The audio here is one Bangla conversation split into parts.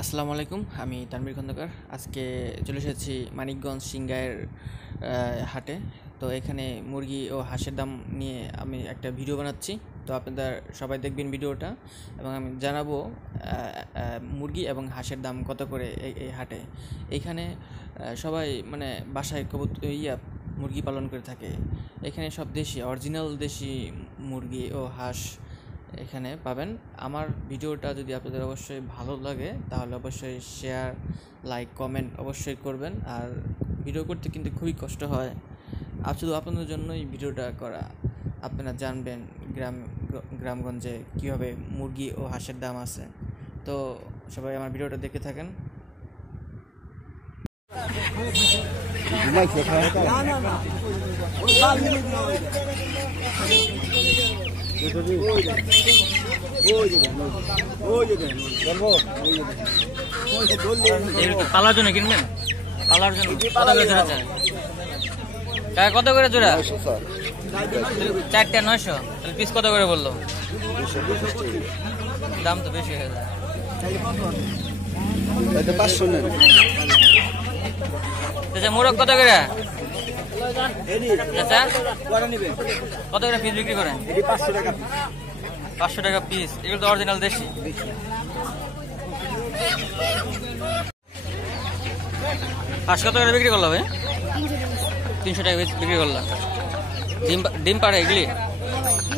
আসসালামু আলাইকুম, আমি তানভীর খন্দকার। আজকে চলে এসেছি মানিকগঞ্জ সিংগাইয়ের হাটে। তো এখানে মুরগি ও হাঁসের দাম নিয়ে আমি একটা ভিডিও বানাচ্ছি। তো আপনাদের সবাই দেখবেন ভিডিওটা, এবং আমি জানাবো মুরগি এবং হাঁসের দাম কত করে এই হাটে। এইখানে সবাই মানে বাসায় মুরগি পালন করে থাকে। এখানে সব দেশি অরিজিনাল দেশি মুরগি ও হাঁস এখানে পাবেন। আমার ভিডিওটা যদি আপনাদের অবশ্যই ভালো লাগে তাহলে অবশ্যই শেয়ার, লাইক, কমেন্ট অবশ্যই করবেন। আর ভিডিও করতে কিন্তু খুবই কষ্ট হয়, শুধু আপনাদের জন্যই ভিডিওটা করা। আপনারা জানবেন গ্রামগঞ্জে কীভাবে মুরগি ও হাঁসের দাম আছে। তো সবাই আমার ভিডিওটা দেখে থাকেন। পালার জন্য কিনবেন? পালার জন্য কত করে জোড়া? 4টা 900। তাহলে পিস কত করে বললো? দাম তো বেশি হয়ে যায়। 500 নেন। আচ্ছা, মোরগ কত করে? আচ্ছা, কত করে পিস বিক্রি করেন? 500 টাকা পিস। এগুলো তো অরিজিনাল দেশি। হাঁস কত করে বিক্রি করলো ভাই? 300 টাকা বিক্রি করলাম। ডিম পারে এগুলি?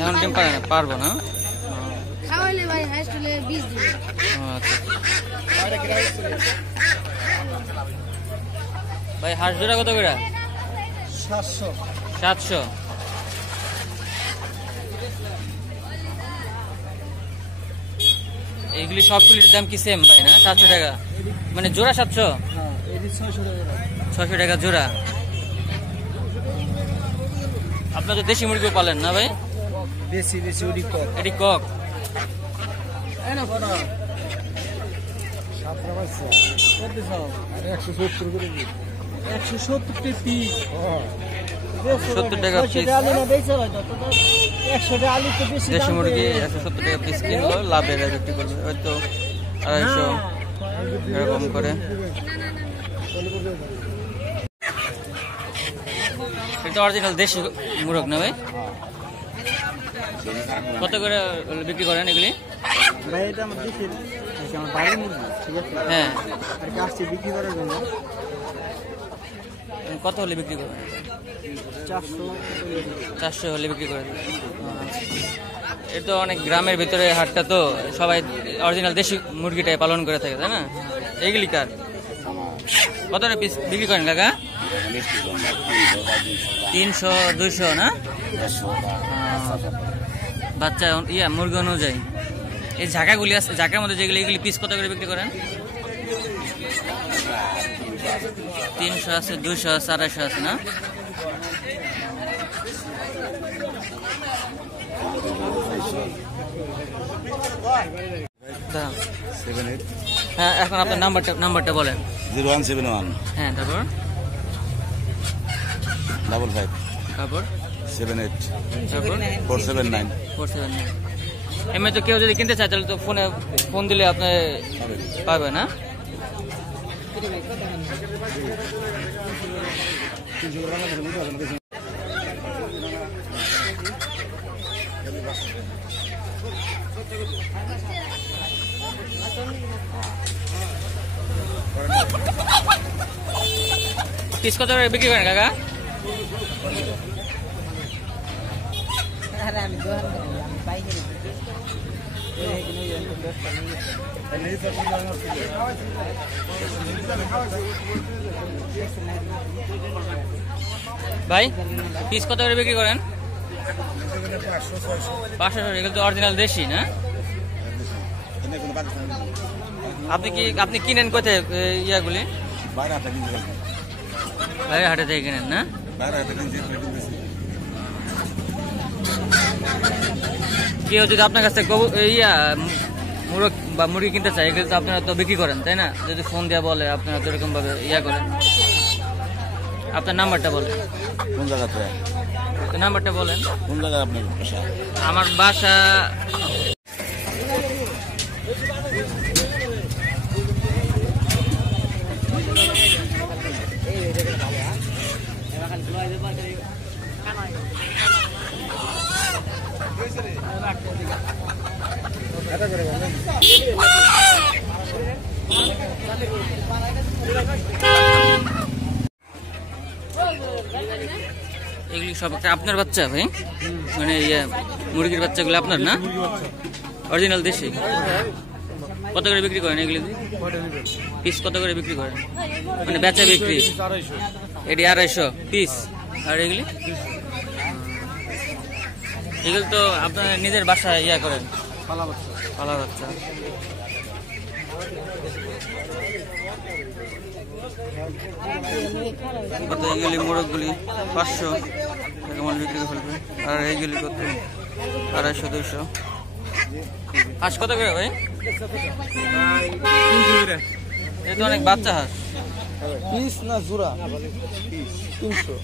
এখন ডিম পারে না, পারবো না। ভাই হাঁস জোড়া কত করে? 700। এইগুলি সবগুলির দাম কি সেম ভাই? না, 700 টাকা মানে জোড়া? 700, 600 টাকা জোড়া। আপনার তো দেশি মুরগিও পালেন না ভাই? এটি কক। $70 টাকা পিস দেশি মুরগি। 170 টাকা পিস কিনলো, লাভের বিক্রি করবে হয়তো 250 এরকম করে। এটা অরিজিনাল দেশি মুরগ না ভাই? কত করে বিক্রি করেন এগুলি? ভাই এটা আমার দেশের, আমার বাড়ির মুরগি, ঠিক আছে? হ্যাঁ, আর কি আসছে বিক্রি করার জন্য। কত হলে বিক্রি করেন? 400 হলে বিক্রি করে দেবেন। এটা তো অনেক গ্রামের ভিতরে হাটটা, তো সবাই অরিজিনাল দেশি মুরগিটাই পালন করে থাকে, তাই না? এইগুলি কার? কত পিস বিক্রি করেন কাকা? 300, 200 না? বাচ্চা মুরগি অনুযায়ী। এই ঝাঁকাগুলি আছে, ঝাঁকার মধ্যে যেগুলি, এগুলি পিস কত করে বিক্রি করেন? 300 আছে, 200 আছে, 250 আছে না? হ্যাঁ, এখন আপনার নাম্বারটা বলেন। 0171। হ্যাঁ, তারপর 55 তারপর 78 তারপর 479। 479। এমনি তো কেউ যদি কিনতে চায় তাহলে তো ফোন দিলে আপনি পাবে না? পিস কত করে বিক্রি করেন কাকা? ভাই পিস কত করে বিক্রি করেন? 500। এগুলো তো অরিজিনাল দেশি না? আপনি কিনেন কোথায় ইয়াগুলি? বাইরে হাটে থেকে কিনেন না? কেউ যদি আপনার কাছ থেকে মুরগ বা মুরগি কিনতে চায়, এগুলো তো আপনারা তো বিক্রি করেন, তাই না? যদি ফোন দেওয়া বলে আপনারা তো এরকম ভাবে করেন। আপনার নাম্বারটা বলেন। কোন জায়গাতে? নাম্বারটা বলেন। কোন জায়গায় আপনার বাসা? আমার বাসা সব একটা আপনার বাচ্চা ভাই? মানে ইয়ে মুরগির বাচ্চাগুলো আপনার না? অরিজিনাল দেশি। কত করে বিক্রি করেন এগুলি? পিস কত করে বিক্রি করেন? মানে বেচা বিক্রি? এটি 250 পিস। আর এগুলি? এগুলো তো আপনার নিজের বাসায় ইয়া করেন? পালা বাচ্চা। কত এইগুলি মোরগগুলি? 500 কেমন বিক্রি করে ফেলবে। আর এইগুলি কত? 250 200। হাঁস কত করে ভাই? এটা তো অনেক বাচ্চা হাঁস। পিস না জোড়া? 300।